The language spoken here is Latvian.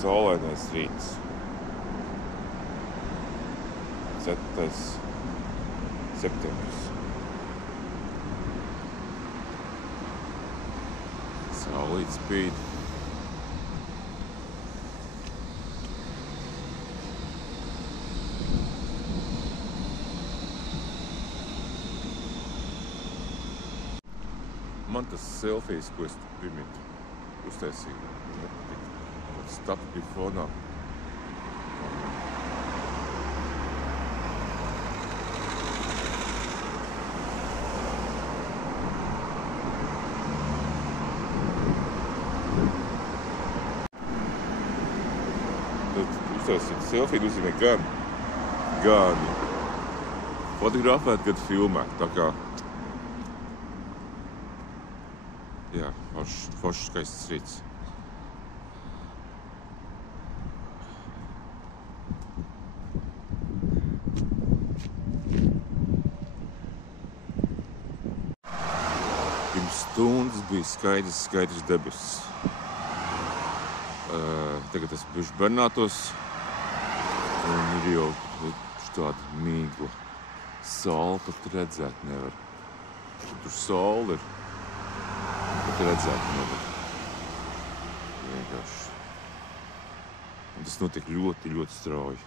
saulainais rīts. 7. septembris. Saulīt spīd. Man tas selfijas, ko es pirmīt uztaisīju, nepatika. Stapki fonā. Uztaisīt selfiju nozīmē gan fotografēt, gan filmēt. Tā kā, jā, foršs skaists rīts. Pirms stundas bija skaidrs debesis. Tagad es biju Bernātos, un ir jau tāda mīgla. Saule pat redzēt nevar. Tur saule ir, pat redzēt nevar. Vienkārši. Un tas notiek ļoti strauji.